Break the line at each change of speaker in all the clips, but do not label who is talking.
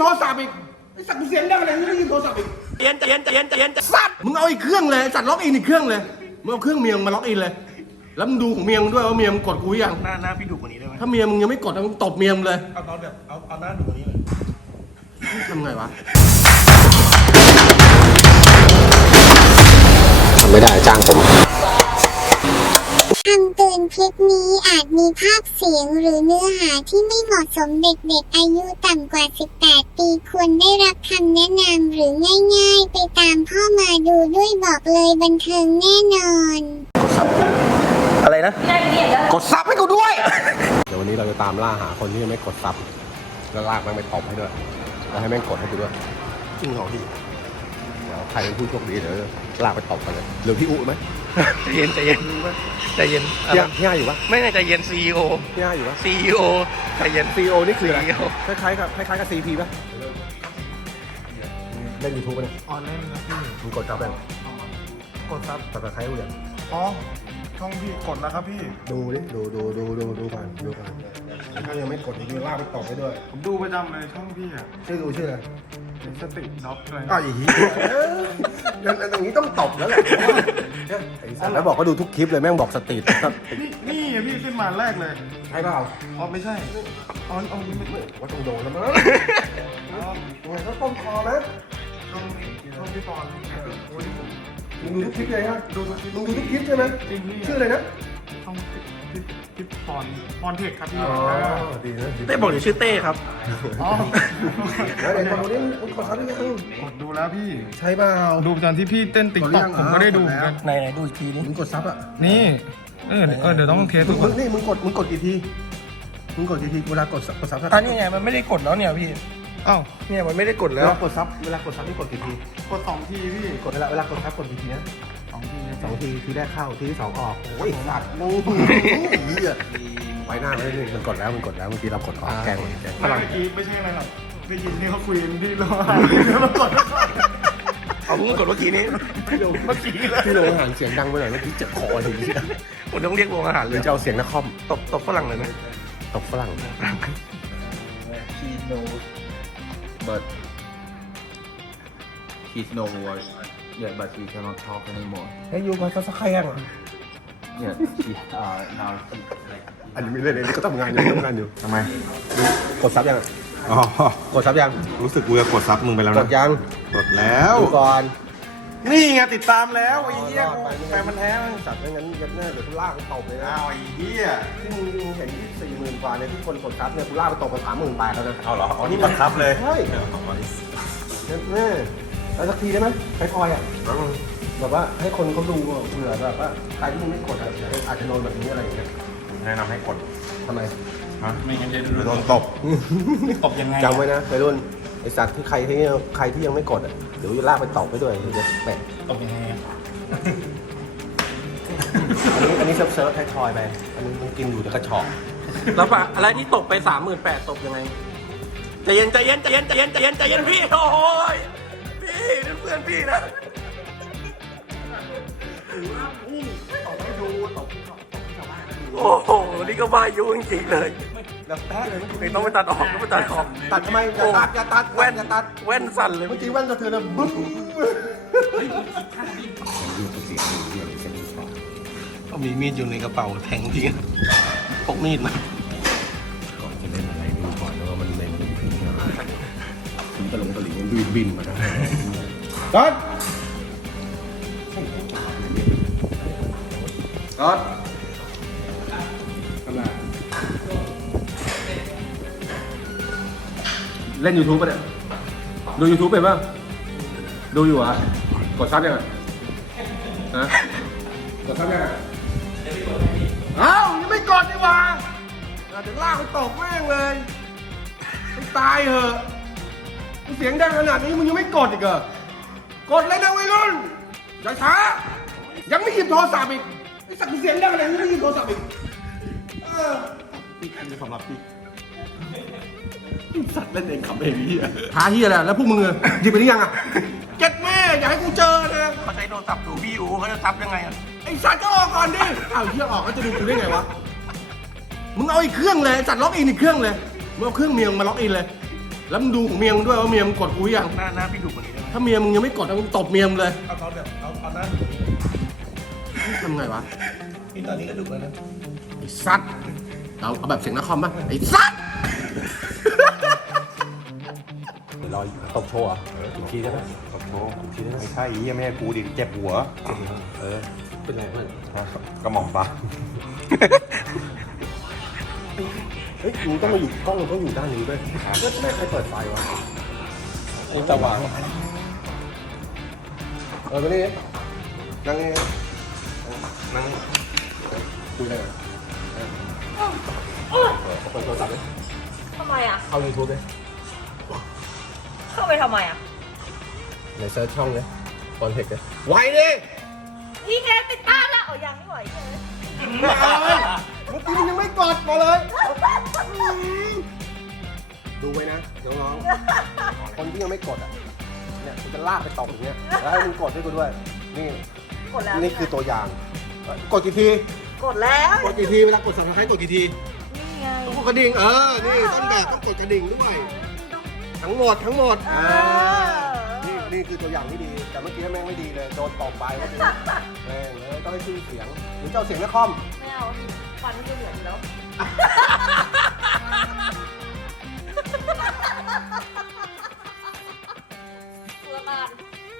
โทรศัพท์อีกไอ้สัตว์กูเสียงดังอะไรไม่ได้ยินโทรศัพท์อีก
เย็น
สัตว์มึงเอาอีกเครื่องเลยสัตว์ล็อกอินอีกเครื่องเลยมึงเอาเครื่องเมียงมาล็อกอินเลยแล้วมึงดูของเมียมึงด้วยว่าเมียมึงกดกูยัง
หน้าพี่ดุกว่านี้ได้ไหม
ถ้าเมียมึงยังไม่กดมึงตบเมียมึงเลย
เอาตอนแบบเอาหน้าดุกว่านี้เลย
ทำไงวะ
ทำไม่ได้จ้างผม
คำเตือนคลิปนี้อาจมีภาพเสียงหรือเนื้อหาที่ไม่เหมาะสมเด็กๆอายุต่ำกว่า 18 ปีควรได้รับคำแนะนำหรือง่ายๆไปตามพ่อมาดูด้วยบอกเลยบันเทิงแน่นอน
อะไรนะ
กดซับให้กูด้วย
เดี๋ยววันนี้เราจะตามล่าหาคนที่ยังไม่กดซับแล้วลากมันไปตบให้ด้วยแล้วให้แม่งกดให้กูด้วย
จริงเหรอพี่
เดี๋ยวใครเป็นผู้โชคดีเดี๋ยวลากไปตบกันเลยหรือพี่อุ๊ไหม
ใจเย็นใจเย็น
พี่อาอยู่ปะ
ไม่ใจเย็น CEO
พี่อาอยู่ปะ
CEO ใจเย็น
CEO นี่คืออะไร
CEO
คล้ายๆกับ CP ปะเล่น YouTube ปะเนี่ย
ออนเล่นนะพี่
มึงกดซับยัง
กดซับ
กดกับใครกูยัง
อ๋อช่องพี่กดแล้วครับพี่
ดูดิดูก่อนถ้ายังไม่กดจริงๆลากไปตบให้ด้วย
ผมดูประจำเลยช่องพี่อ่ะ
ชื่ออะไร
สติด็อกอะไร
อ้าวอย่างนี้อย่างนี้ต้องตบแล้วแหละไอ้สัตว์แล้วบอกก็ดูทุกคลิปเลยแม่งบอกสตรีทครับ
นี่พี่ขึ้นมาแรกเลย
ใช่เปล่า
อ๋อไม่ใช่อ๋อไม่
ว่าต้องโดนแล้วมั้งยังไงก็ต้มคอนะ
ช่องพี่ปอนโอ้ยผม
มึงดูทุกคลิปเลยฮะ
ดูทุกคลิป
มึงดูทุกคลิปใช่ไหม
จริงพี่
ชื่ออะไรนะ
ช่องพี่ปอนเทคครับพี่
ดีนะ
เต้บอกอยู่ชื่อเต้ครับ
อ๋อ
แล้วไหนตอนนี้มึงกดซับหรือยัง
กดดูแล้วพี่
ใช่เปล่า
ดูตอนที่พี่เต้นติ๊กต็อกผมก็ได้ดูเหมือนกัน
ไหนดูอีกทีนี้
มึงกดซับอ่ะ
นี่เดี๋ยวต้องเทสดูก่อน
นี่มึงกดกี่ทีมึงกดกี่ทีเวลากดซับ
อันนี้ไงมันไม่ได้กดแล้วเนี่ยพี่
อ้าว
เนี่ยมันไม่ได้กด
เว
แล้ว
ลากดซับนี่กดกี่ที
กด2 ทีพี่
กดเวลากดซับกดกี่ทีนะ
2 ที
2 ทีทีแรกเข้าทีที่2ออกโอ้ยสัตว์มึงเหี้ยไปหน้าไม่ได้มันกดแล้วเมื่อกี้เรากดออกแกล้ง
เมื่อกี้ไม่ใช่อะไรหรอกได้ยินที่เขาคุยกันที่โรงอาหารแล้วมากด
เอามึงกดเมื่อกี้นี้
เมื่อกี้เลย
ที่โรงอาหารเสียงดังไปหน่อยเมื่อกี้เจ็บคอเลยทีเดียว
ผมต้องเรียกโรงอาหาร
ห
เล
รื
ย
อจะเอาเสียงนักคอม
ตบฝรั่งเลยไหม
ตบฝรั่ง
He knows, but he knows what. Yeah, but he cannot talk anymore.
เฮ้ยยูมาสักใครอ่ะ
Yeah, he, now he,
อันนี้ไม่เล่นเลยนี่ก็ทำงานอยู่
ทำไม
กดซับยัง
อ๋อก
ดซับยัง
รู้สึกกูจะกดซับมึงไปแล้ว
ก
นะ
ดยัง
กดแล้ว
ดูก่อน
นี่ไงติดตามแล้วไอ้เหี้ยแฟนมันแท้
จัดไม่งั้นยัดหน้าเดี๋ยวกูลากไปตบเลยนะ
อ้าวไอ้เหี้ย
ที่มึงเห็นที่40,000 กว่าเนี่ยที่คนกดซับเนี่ยกูลากไปตบไป38,000แล้วนะ
เอาเหรออ๋อนี่บังคับเลย
ใช่แม่แล้วสักทีได้ไหมใช้คอยอ่ะแบบว่าให้คนเขาดูเผื่อแบบว่าใครที่มึงไม่กดอ่ะอาจจะโดนแบบนี้อะไรอย่างเงี้ย
แนะนำให้กด
ทำไม
ฮะ
ไม่งั้นจะ
โดนตบ
ตบยังไง
จำไว้นะไปรุ่นไอสัตว์ที่ใครที่ยังไม่กดอ่ะเดี๋ยวจะลากไปตบไปด้วยเดี๋ยวแปะ
ตบยังไงอะ
อันนี้เซิร์ฟไทยทอยไปอันนี้มึงกินอยู่เดี๋ยวกระชอก
แล้วปะอะไรที่ตกไป38,000ตกยังไงใจเย็นพี่โอ้ยพี่นั่นเพื่อนพี่นะโอ้โหนี่ก็บ้ายุ่งจริงๆเลย
แล้วแป๊ะเลยเมื่อกี้
ต้องไปตัดออกต้องไปตัดออก
ตัดทำไมอย่าตัด
แว่น
อย่าตัด
แว่นสั่นเลย
เมื่อกี้แว่นกระเทือนนะบึ้ม
ก็มีมีดอยู่ในกระเป๋าแทงพี่พกมีดมา
ก่อนจะเล่นอะไรดูก่อนแล้วว่ามันเล่นถึงตะลงตะหลิงมันบินมาทั้งก๊อตก๊อตทำไมเล่น YouTube ป่ะเนี่ยดู YouTube เป็นป่ะดูอยู่อ่ะกดซับยังไงฮะกดซับยังไงเอ้ายังไม่กดดีกว่าเดี๋ยวลากไปตกแม่งเลยให้ตายเหอะเสียงดังขนาดนี้มึงยังไม่กดอีกเหรอกดเลยนะวัยรุ่นอย่าช้ายังไม่หยิบโทรศัพท์อีกไอ้สัตว์เสียงดังอะไรไม่หยิบโทรศัพท์อีกพี่สำหรับพี่สัตว์เล่นเองขับเองพี่หาเฮียอะไรแล้วพวกมึงอะหยิบไปหรือยังอะเก็ตแม่อย่าให้กูเจอนะ
เขาใช้โทรศัพท์ดูพี่อูเขาจะทับยังไงอ่ะ
ไอ้สัตว์ก็ออกก่อนดิอ้าวเฮียออกแล้วจะดูกูได้ไงวะมึงเอาอีกเครื่องเลยสัตว์ล็อกอินอีกเครื่องเลยมึงเอาเครื่องเมียงมาล็อกอินเลยแล้วมึงดูของเมียมึงด้วยว่าเมียมึงกดกูยัง
หน้าพี่ดุกว่านี้ได้ไหม
ถ้าเมียมึงยังไม่กดนะมึงตบเมียมึงเลย
เอาแบบเอาหน้าดุกว่านี้
ทำไงวะ
พี่ตอนนี้ก็ดุแล้วนะ
ไอ้สัตว์เอาแบบเสียงนักคอมป่ะไอ้สัตว์
รอตบโชว์อ่ะอีกทีได้ไหมตบโชว์อีกทีได้ไหม
ไม่ใช่ยี่ไม่ให้กูดิเจ็บหัว
เป็นไรเพื่อน
กระหม่อมปะ
เฮ้ยมึงต้องมาอยู่กล้องต้องอยู่ด้านนี้ด้วยก็ไม่ใครเปิดไฟวะ
นี่สว่าง
มานี่นั่งนี่นั่งคุยอะไรกันเปิดโทรศัพท์เลย
ทำไมอ่ะ
เข้า YouTube เลย
เข้าไปทำไมอ่ะ
ในเซิร์ชช่องเลยคอนเทกต์เลยไวดิ
พี่แกติดตามแล้วเอายังไม่ไหวเลย
เมื่อกี้มันยังไม่กดมาเลย ดูไว้นะน้องๆคนที่ยังไม่กดอ่ะเนี่ยกูจะลากไปตบอย่างเงี้ยแล้วให้มึงกดให้กูด้วยนี่
กดแล้ว
นี่คือตัวอย่างกดกี่ที
กดแล้ว
กดกี่ทีเวลากดสับสไครต์กดกี่ที
นี่ไง
ต้องกดกระดิ่งนี่ต้นแบบต้องกดกระดิ่งด้วยทั้งหมดนี่คือตัวอย่างที่ดีแต่เมื่อกี้แม่งไม่ดีเลยโดนตบไปก็คือแม่งเลยต้องให้ชื่อเสียงหรือเจ้าเสียงนคร
ไม่เอาฟันจะเหลืออยู่แล้วตัวตาล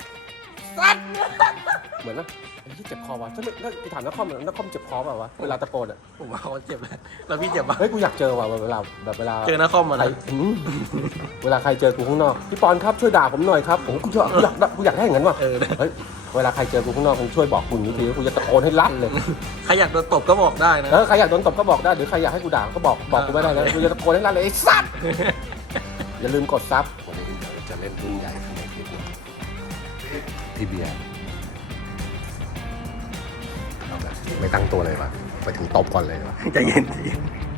เหมือนนะไอ้ที่เจ็บคอวะถ้าไปถามนครนครเจ็บคอเปล่าวะเวลาตะโกนอ่ะ
ผมว่าเขาเจ็บแล้วแล้วพี่เจ็บปะ
เฮ้ยกูอยากเจอว่ะเวลา
เจอนักคอมมา
ใคร
นะ
เวลาใครเจอกูข้างนอกพี่ปอนครับช่วยด่าผมหน่อยครับผมกูอยากได้อย่างนั้นว่ะเฮ้ยเวลาใครเจอกูข้างนอกกูช่วยบอกกูนิดทีกูจะตะโกนให้ลั่นเลย
ใครอยากโดนตบก็บอกได้นะ
ใครอยากโดนตบก็บอกได้หรือใครอยากให้กูด่าก็บอกกูไม่ได้นะกูจะตะโกนให้ลั่นเลยไอ้สัตว์อย่าลืมกดซับวันนี้จะเล่นรุ่นใหญ่ในคลิปนี้พี่เบียร์เอาแบบไม่ตั้งตัวเลยว่ะไปถึงตบก่อนเลยว่ะ
ใจเย็นสิ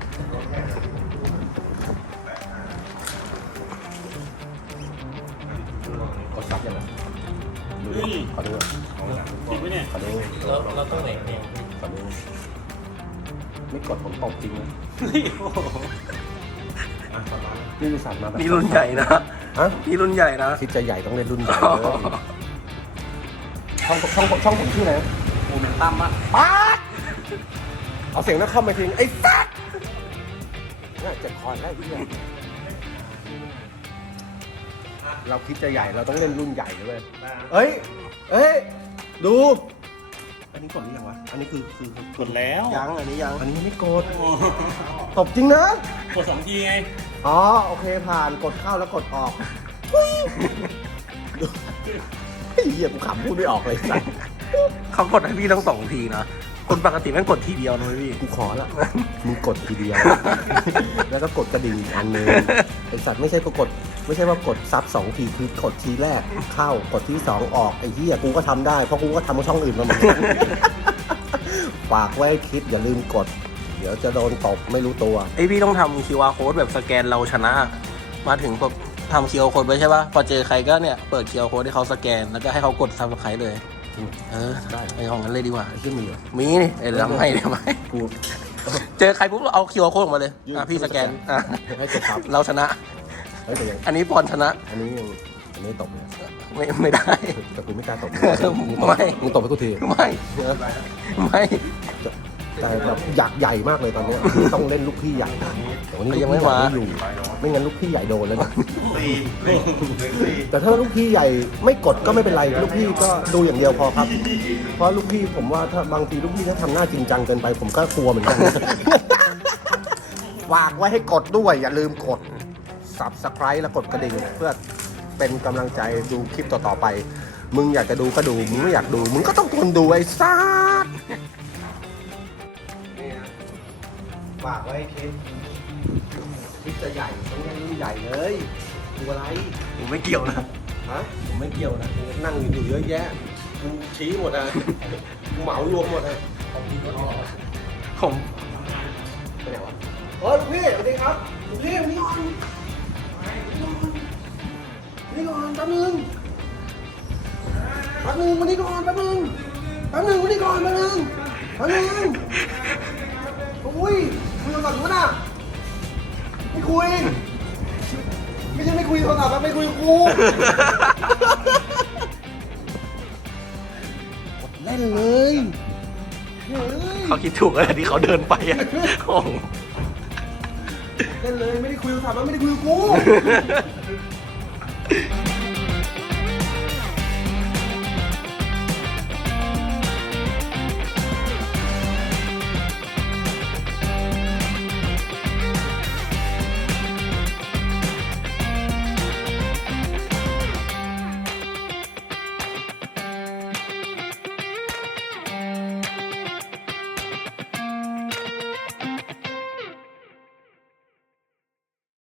กดซับยังไงดูดิขอดูจริงไหมเนี่ยขอดู
เราต้องไหนเนี่ย
ขอดูไม่กดผมตบจริงนะนี่มีสัตว์มาแบบ
นี่รุ่นใหญ่นะ
ฮะ
นี่รุ่นใหญ่นะ
คิดจะใหญ่ต้องเล่นรุ่นใหญ่เลยช่องผมชื่ออะไร
โมเมนตัมอะ
ป๊าดเอาเสียงนักคอมไปทิ้งไอ้สัตว์เนี่ยเจ็บคอแล้วไอ้เหี้ยเราคิดจะใหญ่เราต้องเล่นรุ่นใหญ่ด้วยเอ้ยดูอันนี้กดหรือยังวะอันนี้คือกดแล้วยังอันนี้ยังไม่กดตบจริงนะกด2 ทีไงอ๋อโอเคผ่านกดเข้าแล้วกดออกไอ้เหี้ยกูขำพูดไม่ออกเลยสัตว์
เขากดให้พี่ต้อง2 ทีนะคนปกติแม่งกดทีเดียวนะพี่
กูขอละมึงกดทีเดียว แล้วก็กดกระดิ่งอีกอันนึงไอสัตว์ไม่ใช่ว่ากดซับ2 ทีคือกดทีแรกเข้ากดที่2ออกไอ้เหี้ยกูก็ทำได้เพราะกูก็ทำกับช่องอื่นมาเหมือนกัน ฝากไว้คิดอย่าลืมกด เดี๋ยวจะโดนตบไม่รู้ตัว
ไอพี่ต้องทำ QR code แบบสแกนเราชนะ มาถึงปุ๊บทำ QR code ไว้ใช่ปะพอเจอใครก็เนี่ยเปิด QR code ให้เขาสแกนแล้วก็ให้เขากดซับสไครต์เลยได้ไอของนั้นเลยดีกว่า
ไอ้ที่มีเหรอ
มีนี่เดี๋ยวทำให้
กู
เจอใครปุ๊บเราเอา QR code ออกมาเลยพี่สแกน
ให้กดซับ
เราชนะ
เฮ้ยแต่ยัง
อันนี้ปอนชนะ
อันนี้ยังไม่ตบเลย
ไม่ได้
แต่กูไม่กล้าตบ
ไม่
มึงตบให้กูที
ไม่
แต่แบบอยากใหญ่มากเลยตอนเนี้ยต้องเล่นลูกพี่ใหญ่แต่วันนี้
ยังไม่มา
อยู่ไม่งั้นลูกพี่ใหญ่โดนแล้วนะแต่ถ้าลูกพี่ใหญ่ไม่กดก็ไม่เป็นไรลูกพี่ก็ดูอย่างเดียวพอครับ เพราะลูกพี่ผมว่าถ้าบางทีลูกพี่ถ้าทำหน้าจริงจังเกินไปผมก็กลัวเหมือนกัน ฝากไว้ให้กดด้วยอย่าลืมกด Subscribe และกดกระดิ่งเพื่อเป็นกำลังใจดูคลิปต่อๆไปมึงอยากจะดูก็ดูมึงไม่อยากดูมึงก็ต้องทนดูไอ้ซ่าฝากไว้คิดจะใหญ่ต้องเล่นรุ่นใหญ่เลยดูอะไร
ผมไม่เกี่ยวนะ
ฮะ
ผมไม่เกี่ยวนะ
นั่งอยู่เยอะแยะกูชี้หมดอ่ะกูเหมารวมหมดเลย
ผม
ไปไหนวะเฮ้ยลูกพี่สวัสดีครับลูกพี่นี่ก่อนนี่ก่อนแป๊บนึงมานี่ก่อนแป๊บนึงมานี่ก่อนแป๊บนึงโอ้ยคุยกันก่อนถูกไหมน่ะไม่คุย
ไม่ใช่ไม่คุยโทรศัพท์แล้วไม่คุยกับกู
เล่นเลย
เขาคิดถูกแล้วที่เขาเดินไปอ่ะโอ้โห
เล่นเลยไม่ได้คุยโทรศัพท์แล้วไม่ได้คุยกับกู